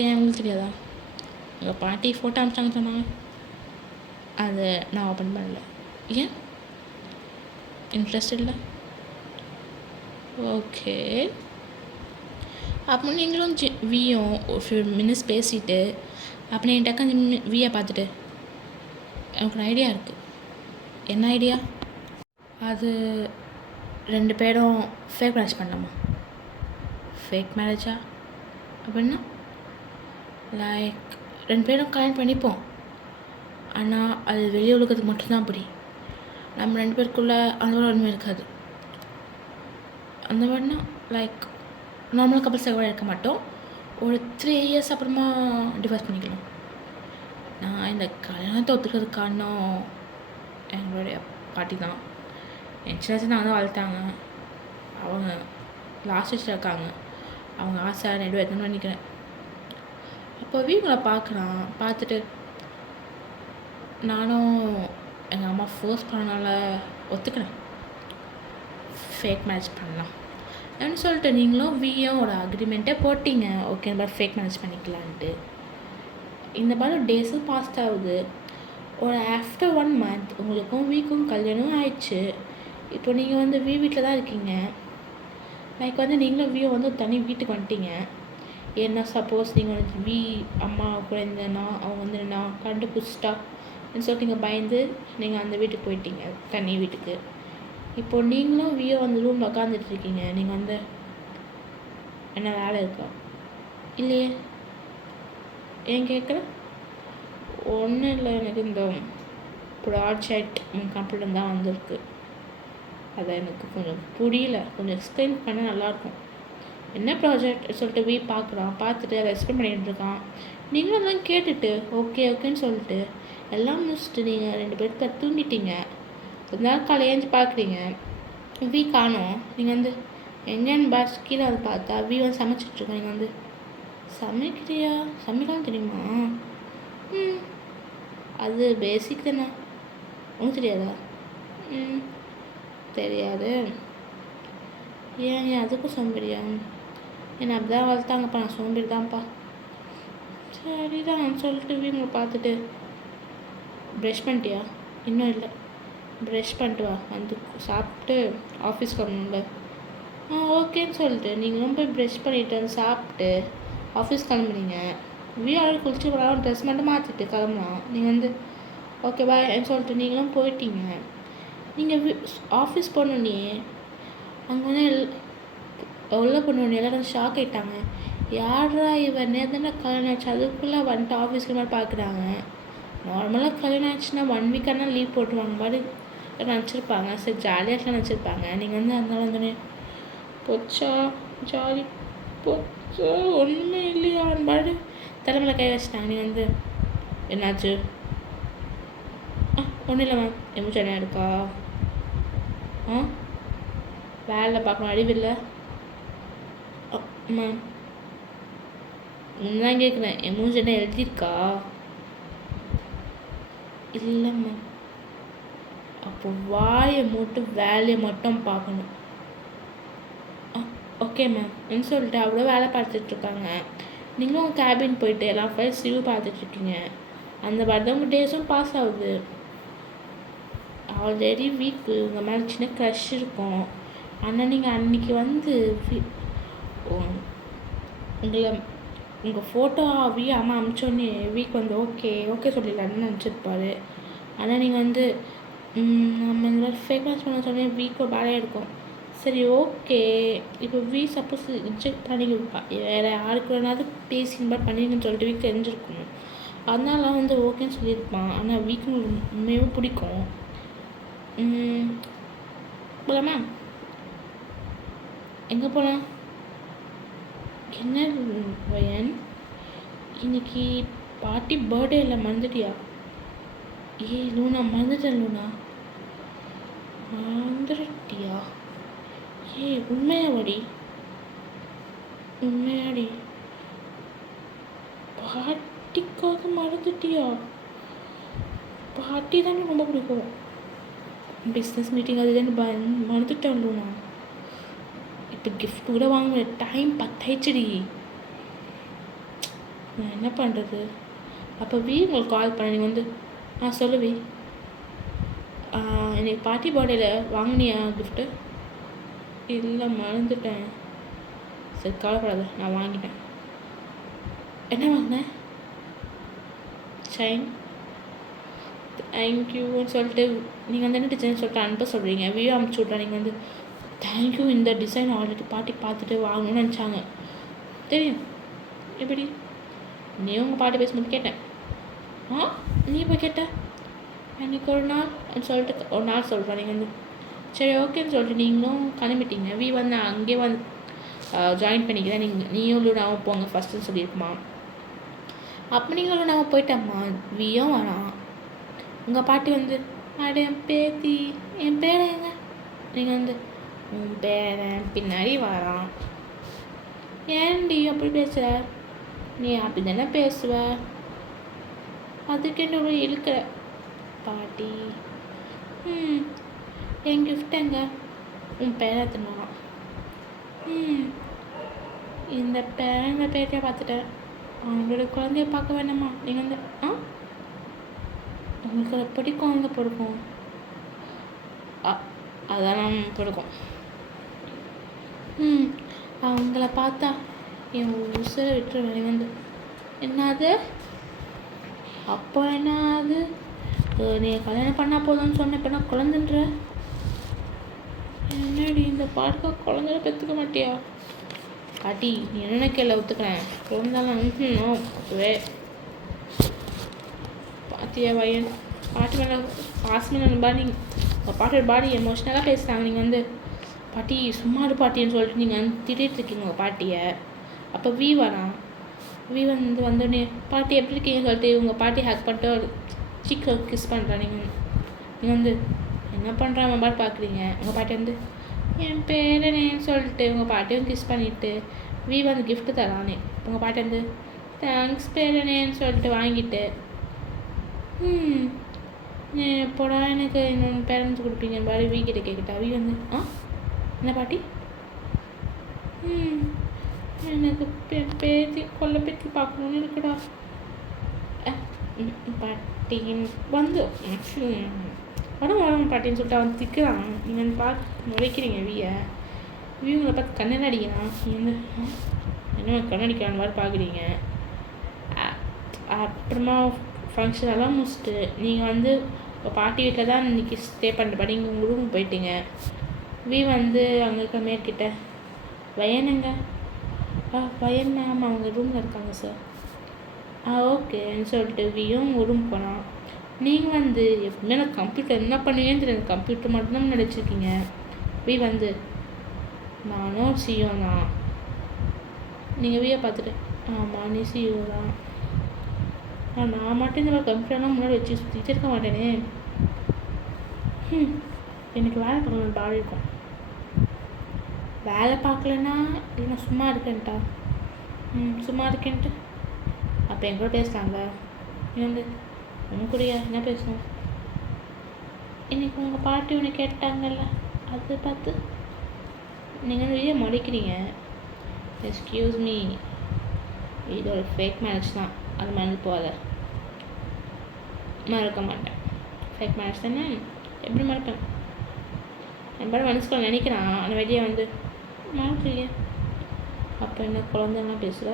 ஏன் உங்களுக்கு தெரியாதா? எங்கள் பாட்டி ஃபோட்டோ அனுப்பிச்சாங்க சொன்னாங்க, அதை நான் ஓப்பன் பண்ணல. ஏன் இன்ட்ரெஸ்ட் இல்லை? ஓகே, அப்போ நீங்களும் வியும் ஒரு ஃபியூ மினிட்ஸ் பேசிவிட்டு அப்போ நீங்கள் டக்குன்னு வியை பார்த்துட்டு எனக்கு ஒரு ஐடியா இருக்குது. என்ன ஐடியா? அது 2 பேரும் ஃபேக் மேரேஜ் பண்ணலாமா? ஃபேக் மேரேஜா அப்படின்னா லைக் 2 பேரும் கல்யாணம் பண்ணிப்போம், ஆனால் அது வெளியே உலகத்துக்கு மட்டும்தான் அப்படி. நம்ம 2 பேருக்குள்ளே அந்த ஒரு உண்மை இருக்காது. அந்த மாதிரினா லைக் நார்மல் கப்பல்ஸை கூட இருக்க மாட்டோம். ஒரு 3 இயர்ஸ் அப்புறமா டிவோர்ஸ் பண்ணிக்கலாம். நான் இந்த கல்யாணத்தை ஒத்துக்கிறதுக்கு காரணம் எங்களுடைய பாட்டி தான். என் சின்ன வந்து வளர்த்தாங்க. அவங்க லாஸ்ட் ஸ்டேஜில் இருக்காங்க. அவங்க ஆசை நிறைவேற்றணும்னு நினைக்கிறேன். அப்போ வீங்களை பார்க்குறான். பார்த்துட்டு நானும் எங்கள் அம்மா ஃபோர்ஸ் பண்ணனால ஒத்துக்கிறேன், ஃபேக் மேரேஜ் பண்ணலாம் அப்படின்னு சொல்லிட்டு நீங்களும் வியும் ஒரு அக்ரிமெண்ட்டே போட்டிங்க. ஓகே இந்த மாதிரி ஃபேக் மேரேஜ் பண்ணிக்கலான்ட்டு. இந்த மாதிரி டேஸும் பாஸ்ட் ஆகுது. ஒரு ஆஃப்டர் 1 month உங்களுக்கும் வீக்கும் கல்யாணம் ஆயிடுச்சு. இப்போ நீங்கள் வந்து வீட்டில் தான் இருக்கீங்க. லைக் வந்து நீங்களும் வியோ வந்து தனி வீட்டுக்கு வந்துட்டீங்க. ஏன்னா சப்போஸ் நீங்கள் வந்து அம்மா கூட இருந்தேன்னா அவங்க வந்து நான் கண்டுபிடிச்சிட்டா சொல்லிட்டு நீங்கள் பயந்து நீங்கள் அந்த வீட்டுக்கு போயிட்டீங்க, தனி வீட்டுக்கு. இப்போது நீங்களும் வியோ அந்த ரூமில் உட்காந்துட்ருக்கீங்க. நீங்கள் வந்து என்ன வேலை இருக்கா இல்லையே? ஏன் கேட்குறேன்? ஒன்றும் இல்லை, எனக்கு இந்த ப்ராஜெக்ட் கம்ப்யூட்டர் தான் வந்திருக்கு. அதை எனக்கு கொஞ்சம் புரியல, கொஞ்சம் எக்ஸ்பிளைன் பண்ண நல்லாயிருக்கும். என்ன ப்ராஜெக்ட் சொல்லிட்டு பார்க்குறான். பார்த்துட்டு அதை எக்ஸ்பிளைன் பண்ணிகிட்டு இருக்கான். நீங்களும் தான் கேட்டுட்டு ஓகேன்னு சொல்லிட்டு எல்லாம் முடிச்சுட்டு நீங்கள் 2 பேருக்கு தூங்கிட்டீங்க. கொஞ்ச காலை ஏஞ்சி பார்க்குறீங்க, காணோம். நீங்கள் வந்து எங்கேன்னு பாஸ் கீழே வந்து பார்த்தா வந்து சமைச்சிட்ருக்கோம். நீங்கள் வந்து சமைக்கிறியா? சமைக்கலாம் தெரியுமா? அது பேசிக் தானே, ஒன்றும் தெரியாதா? தெரியாது. ஏன் அதுக்கும் சோம்பேறியா? என்னை அப்படிதான் வளர்த்தாங்கப்பா, நான் சோம்பேறி தான்ப்பா. சரிதான் சொல்லிட்டு உங்களை பார்த்துட்டு ப்ரஷ் பண்ணிட்டியா? இன்னும் இல்லை, ப்ரஷ் பண்ணிட்டு வா, வந்து சாப்பிட்டு ஆஃபீஸ் கிளம்பணும்ல. ஓகேன்னு சொல்லிட்டு நீங்களும் போய் ப்ரஷ் பண்ணிவிட்டு வந்து சாப்பிட்டு ஆஃபீஸ் கிளம்புறீங்க. ஆல்ரெடி குளிச்சு வராமல் ட்ரெஸ் மட்டும் மாற்றிட்டு கிளம்பலாம். நீங்கள் வந்து ஓகே பாய்ன்னு சொல்லிட்டு நீங்களும் போயிட்டீங்க. நீங்கள் ஆஃபீஸ் போனோடனே அங்கே வந்து உள்ள போனோடனே எல்லோரும் ஷாக் ஆகிட்டாங்க. யாரா இவர் நேரத்தானே கல்யாணம் ஆச்சு, அதுக்குள்ளே வந்துட்டு ஆஃபீஸ்க்கு மாதிரி பார்க்குறாங்க. நார்மலாக கல்யாணம் ஆச்சுன்னா 1 week லீவ் போட்டுருவாங்க மாதிரி நினச்சிருப்பாங்க. சரி ஜாலியாக நினச்சிருப்பாங்க. நீங்கள் வந்து அதனால வந்தோடனே போச்சா ஜாலி போச்சா ஒன்றுமே இல்லையா பாடு தலைமையில் கை வச்சிட்டாங்க. நீங்கள் வந்து என்னாச்சு? ஒன்றும் இல்லை மேம், எமோஷன் என்ன இருக்கா? வேலை பார்க்கணும், அழிவில்லை மேம். தான் கேட்குறேன், எமோஷன் எழுதியிருக்கா? இல்லை மேம். அப்போ வாயை மட்டும் வேலையை மட்டும் பார்க்கணும். ஓகே மேம் சொல்லிட்டு அவ்வளோ வேலை பார்த்துட்ருக்காங்க. நீங்களும் உங்கள் கேபின் போயிட்டு எல்லா ஃபைல்ஸ் ரிவ்யூ பார்த்துட்ருக்கீங்க. அந்த மாதிரி தான் உங்கள் டேஸும் பாஸ் ஆகுது. ஆல்ரெடி உங்கள் மேலே சின்ன க்ரஷ் இருக்கும். ஆனால் நீங்கள் அன்றைக்கி வந்து உங்கள் ஃபோட்டோ அம்மா அனுப்பிச்சோன்னே வந்து ஓகே சொல்லிடலான்னு நினச்சிருப்பாரு. ஆனால் நீங்கள் வந்து நம்ம இந்த மாதிரி ஃபேமஸ் பண்ண சொன்னே ஒரு வேலையாக இருக்கும். சரி ஓகே, இப்போ சப்போஸ் ரிஜெக்ட் பண்ணி வேறு யாருக்கு வேணாவது பேசி மாதிரி பண்ணிங்கன்னு சொல்லிட்டு தெரிஞ்சிருக்கணும். அதனால வந்து ஓகேன்னு சொல்லியிருப்பான். ஆனால் உண்மையாக பிடிக்கும். போகலாமா? எங்கே போகலாம்? என்ன வயன், இன்னைக்கு பாட்டி பர்த்டே இல்லை, மறந்துட்டியா? லூனா மறந்துட்டேன். லூனா மறந்துட்டியா? உண்மையாடி பாட்டிக்காக மறந்துட்டியா? பாட்டி தானே ரொம்ப பிடிக்கும். பிஸ்னஸ் மீட்டிங் அது தானே மறந்துட்டேன் லூனா. இப்போ கிஃப்ட் கூட வாங்க டைம் 10 நான் என்ன பண்ணுறது? அப்போ உங்களுக்கு கால் பண்ண நீங்கள் வந்து சொல்லுவி, எனக்கு பாட்டி பர்த்டேல வாங்கினியா கிஃப்ட்டு? இல்லை மறந்துட்டேன். சரி கவலைப்படாத, நான் வாங்கிட்டேன். என்ன வாங்கினேன்? செயின். தேங்க்யூன்னு சொல்லிட்டு நீங்கள் வந்து என்ன டிசைன் சொல்லிட்டு அனுப்ப சொல்கிறீங்க. அனுப்பிச்சி விட்றேன். நீங்கள் வந்து தேங்க்யூ, இந்த டிசைன் ஆல்ரெடி பாட்டி பார்த்துட்டு வாங்கணும்னு நினச்சாங்க. தெரியும் எப்படி? நீ உங்கள் பாட்டி பேசும்போது கேட்டேன். நீ இப்போ கேட்ட அன்றைக்கி ஒரு நாள் சொல்லிட்டு ஒரு நாள் சொல்கிறேன். நீங்கள் வந்து சரி ஓகேன்னு சொல்லிட்டு நீங்களும் கிளம்பிட்டீங்க. வந்து அங்கேயே வந்து ஜாயின் பண்ணிக்கிறேன். நீயும் லூனாவும் போங்க ஃபஸ்ட்டுன்னு சொல்லியிருக்குமா. அப்போ நீங்களும் லூனாவும் போயிட்டம்மா. வேணாம். உங்கள் பாட்டி வந்து என் பேத்தி, என் பேரை எங்க நீங்கள் வந்து உன் பேரன் பின்னாடி வரான். ஏன்டி அப்படி பேசுகிற? நீ அப்படி தானே பேசுவ, அதுக்கு என்ன இழுக்கிற பாட்டி? என் கிஃப்ட் எங்க? உன் பேரை தின்னான். இந்த பேரன் பேட்டியை பார்த்துட்டேன். அவங்களோட குழந்தைய பார்க்க வேண்டாமா? நீங்கள் வந்து உங்களுக்கு எப்படி குழந்தை பிடிக்கும்? அதெல்லாம் பிடிக்கும். அவங்கள பார்த்தா என் உசுரை விட்டுருவேன். வந்து என்னது? அப்போ என்னது? நீ கல்யாணம் பண்ணால் போதும்னு சொன்ன, இப்போ நான் குழந்தைன்ற என்னடி? இந்த பாட்டுக்கா குழந்தைய பெற்றுக்க மாட்டியா? பாட்டி நீ என்ன கேள்வி ஒத்துக்கிறேன், குழந்தாலும் ஒத்துவே. பாட்டியா பையன் பாட்டி மேலே பாசமான பாடி, உங்கள் பாட்டியோட பாடி எமோஷ்னலாக பேசுகிறாங்க. நீங்கள் வந்து பாட்டி சும்மாடு பாட்டின்னு சொல்லிட்டு நீங்கள் வந்து திட்டிகிட்டு இருக்கீங்க உங்கள் பாட்டியை. அப்போ வீ வந்து வந்தோடனே பாட்டி எப்படி இருக்கீங்கன்னு சொல்லிட்டு உங்கள் பாட்டி ஹேக் பண்ணிட்டு ஒரு சீக்கிர கிஸ் பண்ணுறா. நீங்கள் வந்து என்ன பண்ணுறாங்க பாட்டு பார்க்குறீங்க. உங்கள் பாட்டி வந்து என் பேரனேன்னு சொல்லிட்டு உங்கள் பாட்டியும் கிஸ் பண்ணிவிட்டு வீ வந்து கிஃப்ட்டு தரானே. உங்கள் பாட்டி வந்து தேங்க்ஸ் பேரனேன்னு சொல்லிட்டு வாங்கிட்டு எப்போடா எனக்கு இன்னொன்று பேரண்ட்ஸ் கொடுப்பீங்க பாடி வீ கிட்ட கேட்கிட்டா. வீ வந்து என்ன பாட்டி? எனக்கு பேத்தி கொல்ல பேத்தி பார்க்கணுன்னு இருக்குடா. பாட்டின்னு வந்து வரும் பாட்டின்னு சொல்லிட்டு அவன் திக்கிறான். நீங்கள் வந்து பார்த்து நுழைக்கிறீங்க வீவங்களை பார்த்து கண்ணெல்லாம் அடிக்கிறான். நீங்கள் வந்து என்ன கண்ணடிக்கிறான் மாதிரி பார்க்குறீங்க. அப்புறமா ஃபங்க்ஷன் எல்லாம் முடிச்சுட்டு நீங்கள் வந்து இப்போ பாட்டி வீட்டில் தான் இன்றைக்கி ஸ்டே பண்ணுறப்ப நீங்கள் உங்கள் ரூமுக்கு போயிட்டீங்க. வீ வந்து அங்கே இருக்க மேற்கிட்ட வயனுங்க பையன் ஆமாம் அவங்க ரூமில் இருக்காங்க சார். ஓகேன்னு சொல்லிட்டு வீயும் உங்கள் ரூம் போனான். நீங்கள் வந்து எப்பவுமே நான் கம்ப்யூட்டர் என்ன பண்ணுவீங்கன்னு தெரியாது, கம்ப்யூட்டர் மட்டும்தான் நினச்சிருக்கீங்க. வீ வந்து நானும் சிஓ தான். நீங்கள் வீயை பார்த்துட்டு ஆமாம் நீ சிஓ தான். நான் மட்டும் இந்த மாதிரி கம்ப்யூட்டர்லாம் முன்னாடி வச்சு சுற்றிட்டு இருக்க மாட்டேனே. எனக்கு வேலை பார்க்கணும் பாடி இருக்கும். வேலை பார்க்கலன்னா இல்லை சும்மா இருக்கேன்ட்டா. சும்மா இருக்கேன்ட்டு அப்போ என் கூட பேசலாம்ல. நீ வந்து உன் கூடயா என்ன பேசணும்? இன்னைக்கு உங்கள் பாட்டி ஒன்று கேட்டாங்கல்ல, அதை பார்த்து நீங்கள் வந்து வெளியே மடிக்கிறீங்க. எக்ஸ்கியூஸ் மீ, இது ஒரு ஃபேக் மேரேஜ் தான், அது மறந்து போகாத. மறக்க மாட்டேன். ஃபேக் மேரேஜ் தானே, எப்படி மறப்பேன்? என் பாட மனசுக்குள்ள நினைக்கிறான். ஆனால் வெளியே வந்து மறக்கலையே. அப்போ என்ன குழந்தைலாம் பேசுகிற?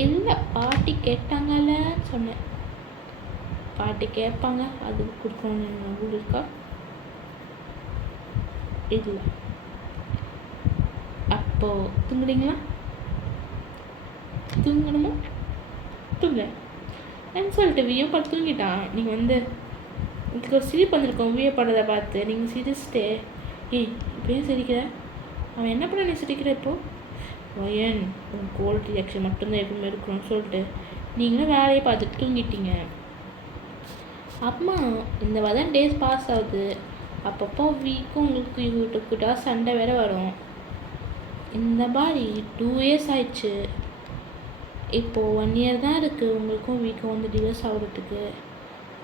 இல்லை பாட்டி கேட்டாங்கல்ல சொன்னேன். பாட்டி கேட்பாங்க, அதுக்கு கொடுக்கணும் ரூல் இருக்கா? இல்லை. அப்போது தூங்குறீங்களா? தூங்கணுமா? தூங்குறேன் சொல்லிட்டு வியோ பார்த்து தூங்கிட்டான். நீங்கள் வந்து உங்களுக்கு ஒரு சிரிப்பு வந்திருக்கோம் வியோ படுறதை பார்த்து. நீங்கள் சிரிச்சுட்டு இப்போயும் சிரிக்கிற? அவன் என்ன பண்ண நீ சிரிக்கிற? இப்போது வயன் உன் கோல்ட் ரியாக்ஷன் மட்டும்தான் எப்பவுமே இருக்கணும்னு சொல்லிட்டு நீங்களும் வேலையை பார்த்துட்டு தூங்கிட்டீங்க. அம்மா இந்த வதன் டேஸ் பாஸ் ஆகுது. அப்பப்போ வீக்கும் உங்களுக்கு யூடியூப்கிட்ட சண்டை வேறு வரும். இந்த மாதிரி 2 years ஆயிடுச்சு. இப்போது 1 year தான் இருக்குது உங்களுக்கும் வீக்கும் வந்து டிவோர்ஸ் ஆகுறதுக்கு.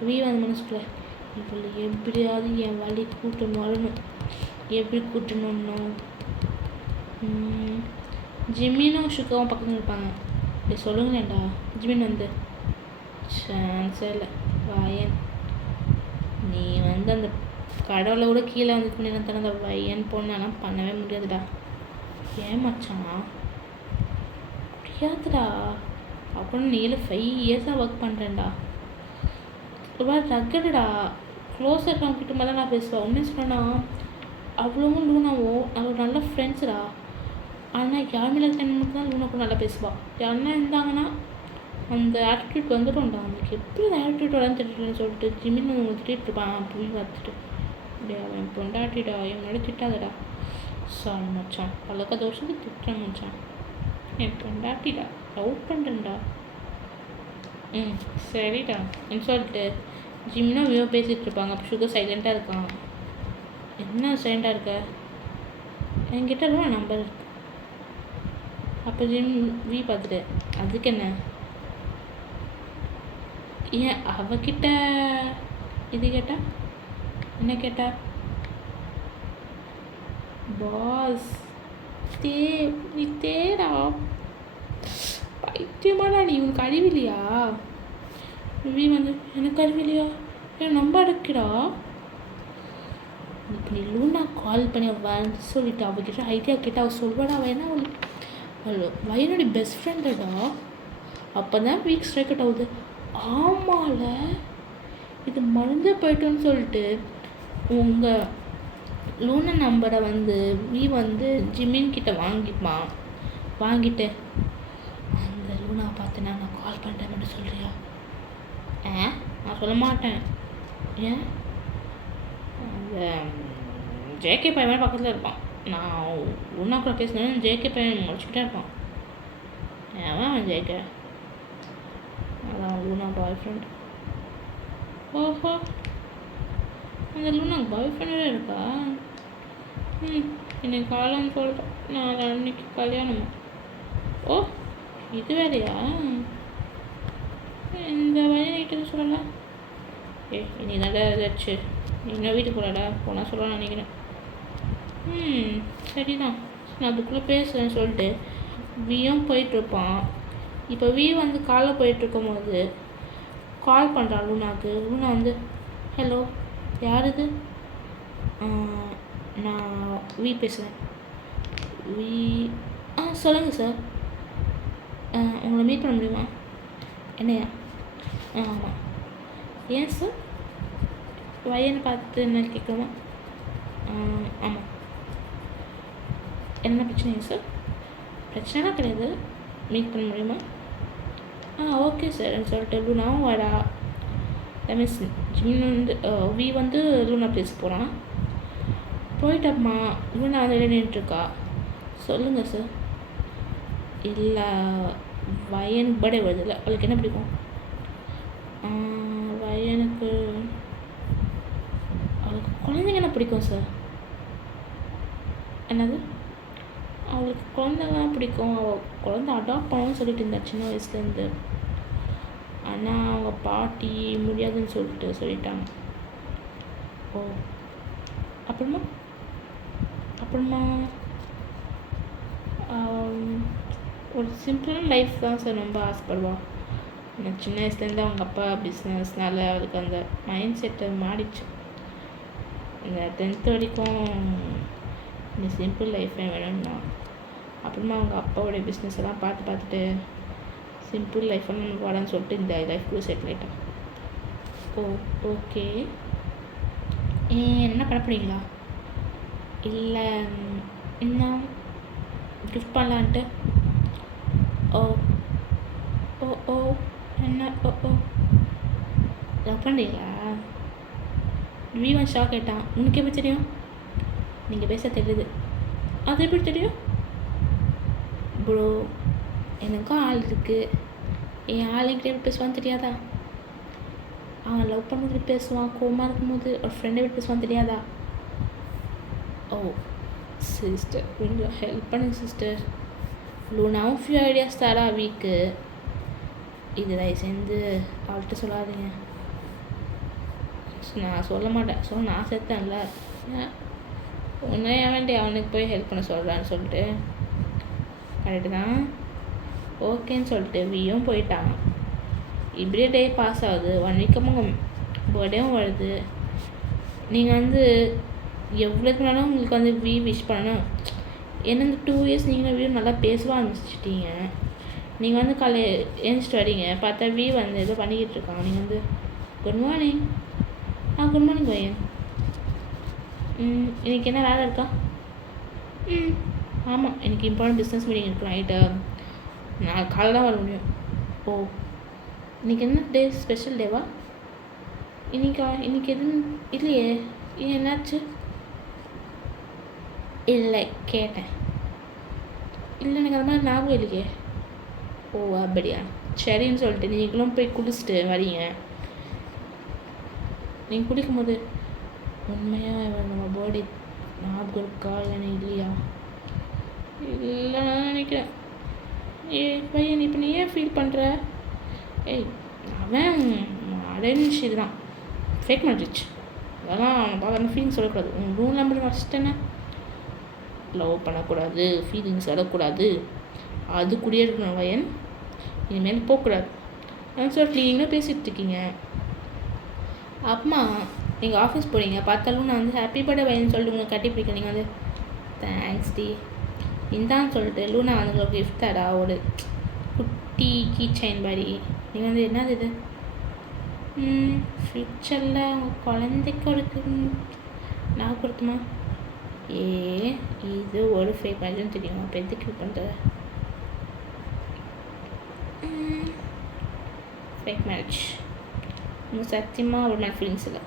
வீ வந்து மனசுக்குள்ள இவளை எப்படியாவது என் வழி கூட்டணும் வரணும். எப்படி கூட்டணும்னோ ஜிம்மினும் ஷுக்காவும் பக்கத்தில் இருப்பாங்க. இப்படி சொல்லுங்களேன்டா. ஜிமின் வந்து சான்ஸே இல்லை வயன், நீ வந்து அந்த கடவுளை கூட கீழே வந்து பண்ணிருந்தானே அந்த வயன் பொண்ணெல்லாம் பண்ணவே முடியாதுடா. ஏன் மச்சானா முடியாதுடா? அப்படின்னு நீல 5 years ஒர்க் பண்ணுறேன்டா. ஒரு மாதிரி ரக்கடுடா. க்ளோஸாக இருக்கவங்க கிட்ட மாதிரி தான் நான் பேசுவேன். உண்மையை சொன்னேன்னா அவ்வளோவும் லூனாவும் அவள் நல்ல ஃப்ரெண்ட்ஸுடா. ஆனால் யார் மேலே மட்டும் தான் லூனா கூட நல்லா பேசுவாள். யாருன்னா இருந்தாங்கன்னா அந்த ஆட்டிடியூட் வந்துடும்டா. அவனுக்கு எப்படி அந்த ஆட்டிடியூட் வரான்னு திட்டுன்னு சொல்லிட்டு ஜிமின் வந்து திட்டிகிட்டு இருப்பான். போய் பார்த்துட்டு அப்படியே அவன் பொண்டாட்டிடா என் முன்னாடி திட்டாதடா. சாரி மச்சான், பழக்க தோஷத்துக்கு திட்டுறேன் மச்சான். என் பொண்டாட்டிடா லவ் பண்ணுறேன்டா. சரிடா சொல்லிட்டு ஜிம்னா வியோ பேசிகிட்டு இருப்பாங்க. அப்போ ஷுகர் சைலண்ட்டாக இருக்கான். என்ன சைலண்டாக இருக்க? என்கிட்ட தான் நம்பர் இருக்கு. அப்போ ஜிம் வி பார்த்துட்டு அதுக்கு என்ன? ஏன் அவகிட்ட இது கேட்டா? என்ன கேட்டா? பாஸ் நீ தேடா பைத்தியமாடா நீ. உனக்கு அறிவில்லையா? வி வந்து எனக்கு அறிவில்லையா? என் நம்ப அடக்கிடா. இப்போ நீ லூனா கால் பண்ணி வந்து சொல்லிட்டு அவகிட்ட ஐடியா கேட்டால் அவள் சொல்வாடா? அவள் என்ன அவள் வயனுடைய பெஸ்ட் ஃப்ரெண்டடா. அப்போ தான் வீக் ஸ்ட்ரைக் அவுட் ஆகுது. ஆமால இது மறந்து போய்ட்டோன்னு சொல்லிட்டு உங்கள் லூனா நம்பரை வந்து வி வந்து ஜிமின் கிட்ட வாங்கிட்டு அந்த லூனா பார்த்துனா நான் கால் பண்ணுறேன் மட்டும் சொல்கிறியா? நான் சொல்ல மாட்டேன். ஏன்? அந்த ஜேகே பையன் பக்கத்தில் இருப்பான். நான் லூனா கூட பேசினேன். ஜேகே பையன் முடிச்சுக்கிட்டே இருப்பான். அவன் ஜேகே அதான் லூனா பாய் ஃப்ரெண்ட். ஓஹோ, அந்த லூனா பாய் ஃப்ரெண்டே இருக்கா? இன்னைக்கு காலம்னு சொல்கிறேன். நான் அன்னைக்கு கல்யாணமா? ஓ, இது வேறையா? இந்த வயநாட்டு சொல்லலாம். நீ தாண்டா ஏதாச்சு இன்னும் வீட்டுக்கு போகலாடா. போனால் சொல்லலாம்னு நினைக்கிறேன். சரிதான், நான் அதுக்குள்ளே பேசுகிறேன்னு சொல்லிட்டு வியும் போயிட்டுருப்பான். இப்போ வி வந்து காலைல போயிட்டுருக்கும் போது கால் பண்ணுறான் லூனாக்கு. லூனா வந்து ஹலோ யார் இது? நான் வி பேசுகிறேன். வி சொல்லுங்கள் சார். உங்களை மீட் பண்ண முடியுமா? என்னையா? ஆமாம். ஏன் சார்? வயனை பார்த்து என்ன கேட்கணுமா? ஆமாம். என்ன பிரச்சனையா சார்? பிரச்சனைலாம் கிடையாது. மீட் பண்ண முடியுமா? ஓகே சார்ன்னு சொல்லிட்டு லூனாவும் வாடா. தட் மீன்ஸ் ஜிம் வந்து வி வந்து லூனா பேச போகிறான். போயிட்டம்மா லூனா வந்து நின்றுட்டுருக்கா. சொல்லுங்கள் சார். இல்லை வயனுக்கு பர்த்டே வருது இல்லை, அவளுக்கு என்ன பிடிக்கும்? வயனுக்கு அவளுக்கு குழந்தைங்கன்னா பிடிக்கும் சார். என்னது? அவளுக்கு குழந்தைங்கலாம் பிடிக்கும். அவள் குழந்தை அடாப்ட் பண்ணணும்னு சொல்லிட்டு இருந்தா சின்ன வயசுலேருந்து. ஆனால் அவங்க பாட்டி முடியாதுன்னு சொல்லிட்டாங்க. ஓ, அப்புறமா ஒரு சிம்பிளான லைஃப் தான் சார் ரொம்ப ஆசைப்படுவாள். நான் சின்ன வயசுலேருந்து அவங்க அப்பா பிஸ்னஸ்னால அவளுக்கு அந்த மைண்ட் செட்டை மாறிடுச்சு. இந்த 10th வரைக்கும் இந்த சிம்பிள் லைஃபே வேணும்னா அப்புறமா அவங்க அப்பாவோடைய பிஸ்னஸ் எல்லாம் பார்த்துட்டு சிம்பிள் லைஃப்பாக நமக்கு வரன்னு சொல்லிட்டு இந்த லைஃப்குள்ளே செட்டில் ஆகிட்டான். ஓகே. என்ன பண்ண போறீங்களா? இல்லை இன்னும் கிஃப்ட் பண்ணலான்ட்டு. ஓ என்ன லவ் பண்ணுறீங்களா? வீவன் ஷாக் ஆகிட்டான். உனக்கு எப்படி தெரியும்? நீங்கள் பேச தெரியுது. அது எப்படி தெரியும்? ப்ரோ எனக்கும் ஆள் இருக்குது. என் ஆள் என்கிட்ட எப்படி பேசுவான்னு தெரியாதா? அவன் லவ் பண்ணும்போது பேசுவான், கோவமாக இருக்கும்போது ஒரு ஃப்ரெண்டை எப்படி பேசுவான்னு தெரியாதா? ஓ சிஸ்டர் கொஞ்சம் ஹெல்ப் பண்ணுங்க சிஸ்டர். லூனாவும் ஃபியூ ஐடியாஸ் தரா வீக்கு. இது தயவு சேர்ந்து அவள்கிட்ட சொல்லாதீங்க. நான் சொல்ல மாட்டேன். நான் செத்தேன்ல, உன்னை வேண்டி அவனுக்கு போய் ஹெல்ப் பண்ண சொல்கிறான்னு சொல்லிட்டு கரெக்டு தான். ஓகேன்னு சொல்லிட்டு வியும் போயிட்டான். இப்படியே டே பாஸ் ஆகுது. 1 வீக்கமாக பர்த்டேவும் வருது. நீங்கள் வந்து எவ்வளோக்கு வேணாலும் உங்களுக்கு வந்து விஷ் பண்ணணும். ஏன்னா இந்த 2 இயர்ஸ் நீங்களும் வீ நல்லா பேசவா ஆரம்பிச்சிட்டிங்க. நீங்கள் வந்து காலையில் எழுந்திரிச்சிட்டு வரீங்க, பார்த்தா வீ வந்து ஏதோ பண்ணிக்கிட்டு இருக்காங்க. நீங்கள் வந்து குட் மார்னிங். குட் மார்னிங் பையன். இன்றைக்கி என்ன வேலை இருக்கா? ஆமாம், எனக்கு இம்பார்ட்டன்ட் பிஸ்னஸ் மீட்டிங் இருக்கு நைட்டு. நான் காலையில் தான் வர முடியும். ஓ, இன்றைக்கி என்ன டே? ஸ்பெஷல் டேவா இன்றைக்கி எதுவும் இல்லையே. ஏன் என்னாச்சு? இல்லை கேட்டேன். இல்லை எனக்கு அது மாதிரி ஞாபகம் இல்லையே. ஓ அப்படியா, சரின்னு சொல்லிட்டு நீங்களும் போய் குளிச்சுட்டு வரீங்க. நீங்கள் குளிக்கும் போது உண்மையாக நம்ம பர்த்டே ஞாபகம் இருக்கா இல்லைன்னு இல்லையா? இல்லை நான் நினைக்கிறேன். பையன் இப்போ நீ ஏன் ஃபீல் பண்ணுற? ஏய் அவன் அரேஞ்ச் இதுதான், ஃபேக் மேரேஜ். அதெல்லாம் அவனை பார்க்கணும் ஃபீலிங்ஸ் சொல்லக்கூடாது. உன் ரூம் நம்பர் ஃபஸ்ட் என்ன? லவ் பண்ணக்கூடாது, ஃபீலிங்ஸ் வரக்கூடாது, அது கூடயே இருக்கணும் வயன். இனிமேல் போகக்கூடாது. சொல்லிட்டு நீங்களும் பேசிகிட்டு இருக்கீங்க. அம்மா நீங்கள் ஆஃபீஸ் போகிறீங்க, பார்த்தாலும் நான் வந்து ஹாப்பி பர்த்டே வயன்னு சொல்லிட்டு உங்களை கட்டி பிடிக்க நீங்கள் வந்து தேங்க்ஸ் டி இந்தான்னு சொல்லிட்டு லூனா வந்து உங்களுக்கு கிஃப்ட் தரா ஒரு குட்டி கீ செயின் மாதிரி. நீங்கள் வந்து என்னது இது ஃப்யூச்சரில் உங்கள் குழந்தைக்கு ஒரு நான் கொடுத்துமா? இது ஒரு ஃபேக் மேரேஜ்னு தெரியும், அப்போ எதுக்கு பண்ணுற? ஃபேக் மேரேஜ் உங்கள் சத்தியமாக ஒரு மாதிரி ஃபீலிங்ஸ் இல்லை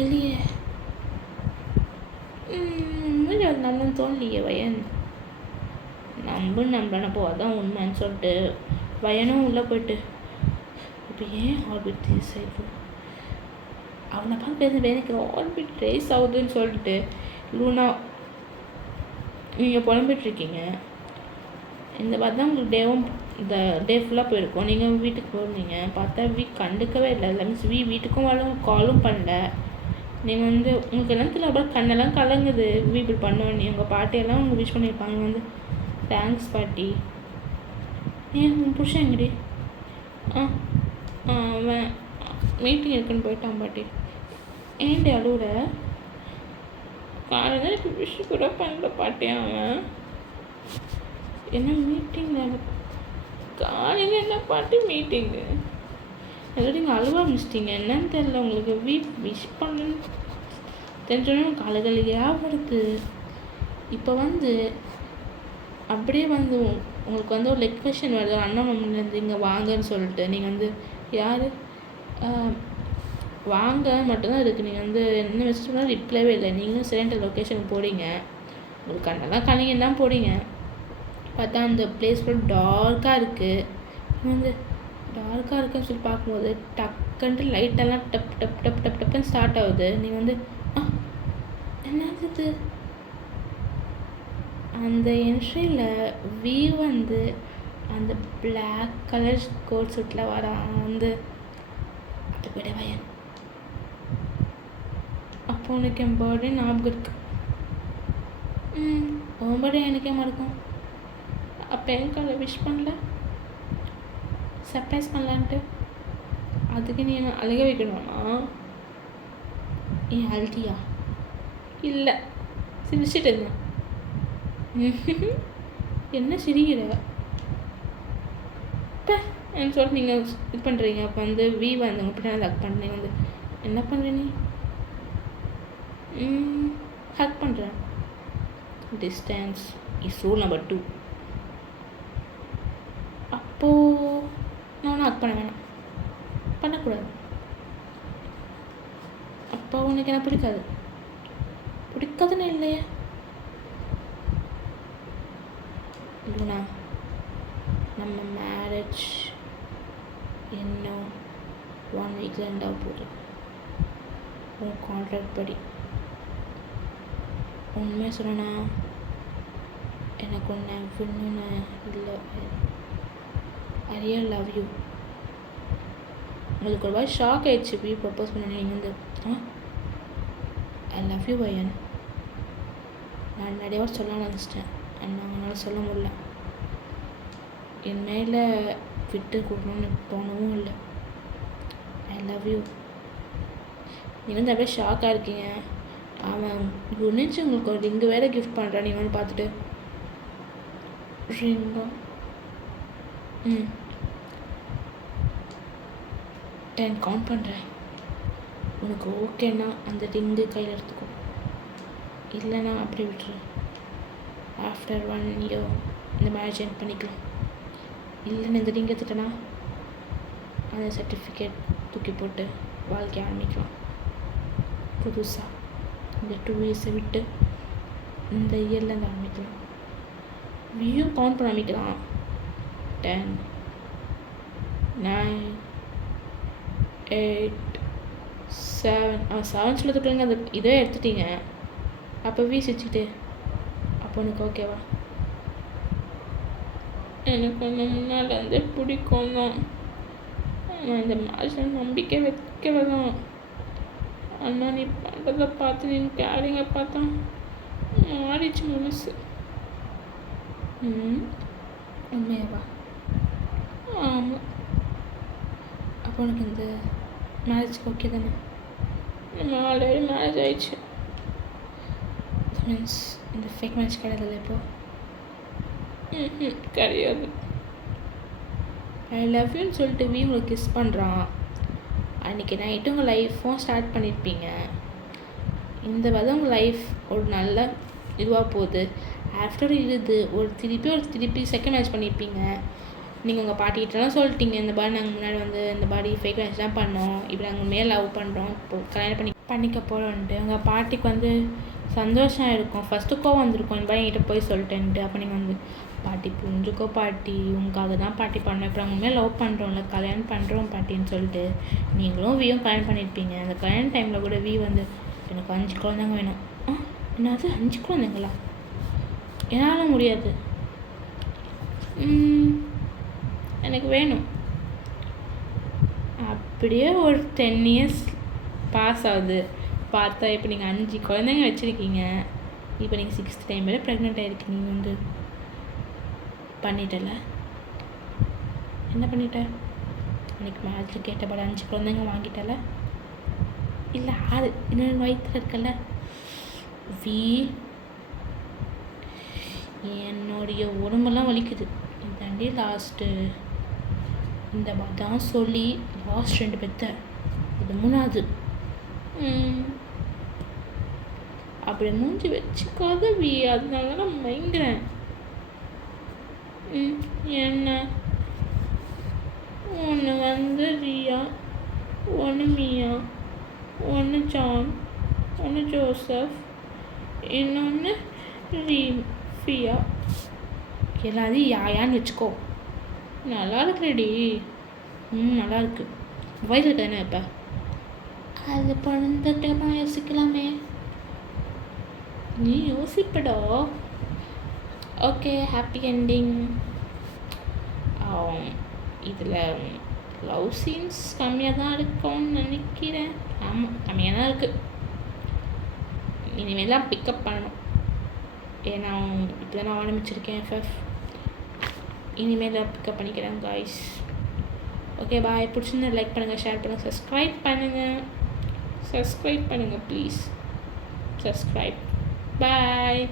இல்லையே. அது நம்மளும் தோணலையே வயன். நம்புறப்போ அதான் உண்மைன்னு சொல்லிட்டு வயனும் உள்ளே போயிட்டு இப்போ ஏன் ஆர்பிட் ரேஸ் ஆகிடுது? அவனை பார்த்து பேச எனக்கு ஆர்பிட் ரேஸ் ஆகுதுன்னு சொல்லிட்டு லூனா நீங்கள் புலம்பிட்டுருக்கீங்க. இந்த பார்த்து தான் உங்களுக்கு இந்த டே ஃபுல்லாக போயிருக்கோம். நீங்கள் வீட்டுக்கு போயிருந்தீங்க, பார்த்தா கண்டுக்கவே இல்லை. மீன்ஸ் வீட்டுக்கும் காலும் பண்ணல. நீங்கள் வந்து உங்களுக்கு எல்லாம் தெரியல, அப்புறம் கண்ணெல்லாம் கலங்குது. இப்படி பண்ணுவேன் உங்கள் பாட்டியெல்லாம் உங்களுக்கு விஷ் பண்ணியிருப்பாங்க. வந்து தேங்க்ஸ் பாட்டி. ஏன் உன் புருஷன் எங்கடி? அவன் மீட்டிங் இருக்குன்னு போயிட்டான் பாட்டி. ஏன்டி அழுவுற? காலையில் எனக்கு விஷ் கூட பண்ணல பாட்டி. அவன் என்ன மீட்டிங்? காலையில் என்ன பாட்டி மீட்டிங்கு? எல்லோரும் நீங்கள் அழுவ ஆரம்பிச்சிட்டிங்க. என்னன்னு தெரியல உங்களுக்கு. விஷ் பண்ணுன்னு தெரிஞ்சோன்னே காலையில் ஏற்படுத்து. இப்போ வந்து அப்படியே வந்து உங்களுக்கு வந்து ஒரு லொக்கேஷன் வருது, அண்ணாமலேருந்து இங்கே வாங்கன்னு சொல்லிட்டு. நீங்கள் வந்து யார் வாங்க மட்டும்தான் இருக்குது. நீங்கள் வந்து என்ன மெசேஜ் பண்ணாலும் ரிப்ளைவே இல்லை. நீங்களும் சரின்ற லொக்கேஷனுக்கு போகிறீங்க, உங்களுக்கு கண்ணெல்லாம் கலைங்க தான் போகிறீங்க. பார்த்தா அந்த பிளேஸ் கூட டார்க்காக இருக்குது. வந்து டார்க்காக இருக்குன்னு சொல்லி பார்க்கும்போது டக்குன்ட்டு லைட்டெல்லாம் டப் டப் டப் டப் டப்புன்னு ஸ்டார்ட் ஆகுது. நீங்கள் வந்து என்னது அந்த என்ட்ரியில் வந்து அந்த பிளாக் கலர் கோட் சூட்டில் வரான். வந்து அது விட வயன். அப்போ உனக்கு என் பர்த்டே ஞாபகம் இருக்கு. உன் பர்த்டே எனக்கே மறக்கும். அப்போ எனக்கு அதை விஷ் பண்ணல, சர்ப்ரைஸ் பண்ணலான்ட்டு. அதுக்கு நீ என்ன அழுக வைக்கணும்னா? ஏன் அழுட்டியா? இல்லை, சிரிச்சிட்டு இருந்தேன். என்ன சிரிக்கிற? இப்போ என்ன சொல்லிட்டு நீங்கள் இது பண்ணுறீங்க. அப்போ வந்து வந்து உங்கள் பின்னாடி ஹக் பண்ணுறீங்க. வந்து என்ன பண்ணுற நீ? ஹக் பண்ணுறேன். Distance is rule number 2. அப்போது நான் ஹக் பண்ண வேணாம், பண்ணக்கூடாது. அப்போ உனக்கு என்ன பிடிக்காதுன்னு இல்லையே லூனா. நம்ம மேரேஜ் இன்னும் 1 வீக்கில் இருந்தால் போகுது. உன் கான்ட்ராக்ட் படி. உண்மையாக சொன்னா எனக்கு ஒன்று விடணுன்னு இல்லை. ஐ ரியல் லவ் யூ. உங்களுக்கு ஒரு வாய் ஷாக் ஆகிடுச்சு. போய் ப்ரப்போஸ் பண்ண நீங்கள் வந்து ஐ லவ் யூ வயன். நான் நிறைய வாரம் சொல்ல நினச்சிட்டேன், என்னால் சொல்ல முடியல. என் மேலே விட்டு கொடுக்கணும்னு தோணவும் இல்லை. I love you. நீங்கள் வந்து அப்படியே ஷாக்காக இருக்கீங்க. அவன் குனிச்சு உங்களுக்கு ஒரு ரிங்கு வேறு கிஃப்ட் பண்ணுறான். நீங்கள் வந்து பார்த்துட்டு ரிங்கா 10 கவுண்ட் பண்ணுறேன். உனக்கு ஓகேன்னா அந்த ரிங்கு கையில் எடுத்துக்கோ, இல்லைன்னா அப்படி விட்டுரு. ஆஃப்டர் 1 இயர் இந்த மேரேஜ் எண்ட் பண்ணிக்கலாம். இல்லைன்னு இந்த ரிங் எடுத்துட்டேன்னா அந்த சர்டிஃபிகேட் தூக்கி போட்டு வாழ்க்கையை ஆரம்பிக்கலாம் புதுசாக. இந்த 2 இயர்ஸை விட்டு இந்த இயர்லேருந்து ஆரம்பிக்கலாம். வியூ கவுண்ட் பண்ண ஆரம்பிக்கலாம். 10, 9, 8, 7 சொல்கிறதுக்குள்ளேங்க அந்த இதே எடுத்துட்டீங்க. அப்போ சிரிச்சுக்கிட்டு அப்போ உனக்கு ஓகேவா? எனக்கு ஒன்று முன்னால் வந்து பிடிக்கும் தான். நான் இந்த மேட்ச்சில் நம்பிக்கை வைக்கல தான். ஆனால் நீ பண்ணுறதை பார்த்து நீ கேரிங்க பார்த்தா மாறிச்சு மனசு. உண்மையாவா? ஆமாம். அப்போ உனக்கு இந்த மேரேஜ்க்கு ஓகே தானே? நம்ம ஆல்ரெடி மேரேஜ் ஆயிடுச்சு. மீன்ஸ் இந்த ஃபேக் மேரேஜ் கிடையாது இப்போ? கிடையாது. ஐ லவ் யூன்னு சொல்லிட்டு உங்களுக்கு கிஸ் பண்ணுறான். அன்றைக்கி நைட்டு உங்கள் லைஃப்பும் ஸ்டார்ட் பண்ணியிருப்பீங்க. இந்த வந்து உங்கள் லைஃப் ஒரு நல்ல இதுவாக போகுது. ஆஃப்டர் இது திருப்பி செகண்ட் மேட்ச் பண்ணியிருப்பீங்க. நீங்கள் உங்கள் பாட்டிகிட்டலாம் சொல்லிட்டீங்க, இந்த மாதிரி நாங்கள் முன்னாடி வந்து இந்த மாதிரி ஃபேக் மேட்ச் தான் பண்ணோம், இப்போ நாங்கள் மேலே லவ் பண்ணுறோம், இப்போ கல்யாணம் பண்ணிக்க போகிறோன்ட்டு. உங்கள் பாட்டிக்கு வந்து சந்தோஷம் இருக்கும், ஃபஸ்ட்டு கோவம் வந்திருக்கும், இந்த மாதிரி என்கிட்ட போய் சொல்லிட்டேன்ட்டு. அப்போ நீங்கள் வந்து பாட்டி புரிஞ்சுக்கோ பாட்டி, உங்களுக்காக தான் பாட்டி பண்ணோம், இப்போ நாங்கள் உண்மையாக லவ் பண்ணுறோம்ல, கல்யாணம் பண்ணுறோம் பாட்டின்னு சொல்லிட்டு நீங்களும் வீயும் கல்யாணம் பண்ணியிருப்பீங்க. அந்த கல்யாண டைமில் கூட வந்து எனக்கு 5 குழந்தைங்க வேணும். என்னது 5 குழந்தைங்களா? என்னால் முடியாது, எனக்கு வேணும். அப்படியே ஒரு 10 இயர்ஸ் பாஸ் ஆகுது. பார்த்தா இப்போ நீங்கள் 5 குழந்தைங்க வச்சுருக்கீங்க. இப்போ நீங்கள் 6th டைம் வரை ப்ரெக்னென்ட் ஆகிருக்கு. நீங்கள் வந்து பண்ணிட்டல, என்ன பண்ணிட்ட? அன்றைக்கி மேட்ச்சில் கேட்டபடி 5 குழந்தைங்க வாங்கிட்டல? இல்லை 6, இன்னொரு வயிற்றில் இருக்கல? என்னுடைய உடம்பெல்லாம் வலிக்குது. இதாண்டி லாஸ்ட்டு இந்த தான் சொல்லி லாஸ்ட் 2 பெற்றேன், இது 3வது. அப்படி மூஞ்சி வச்சுக்காத அதனால நான் மயங்குறேன். என்ன? ஒன்று வந்து ரியா, ஒன்று மியா, ஒன்று ஜான், ஒன்று ஜோசப், இன்னொன்று ஃபியா. எல்லாத்தையும் யாயான்னு வச்சுக்கோ. நல்லா இருக்குடி. நல்லா இருக்கு. வயதில் தானே இப்போ அது பிறந்துட்டு யோசிக்கலாமே. நீ யோசிப்படா. Okay, happy ending. இதில் லவ் சீன்ஸ் கம்மியாக தான் இருக்கும்னு நினைக்கிறேன். ஆமாம், கம்மியாக தான் இருக்குது. இனிமேல் தான் பிக்கப் பண்ணணும். ஏன்னா இப்போ தான் நான் ஆரம்பிச்சிருக்கேன் FF. இனிமேல் தான் பிக்கப் பண்ணிக்கிறேன் காய்ஸ். ஓகே, பாய். பிடிச்சிருந்தா லைக் பண்ணுங்கள், ஷேர் பண்ணுங்கள், சப்ஸ்கிரைப் பண்ணுங்கள் ப்ளீஸ். சப்ஸ்கிரைப். பாய்.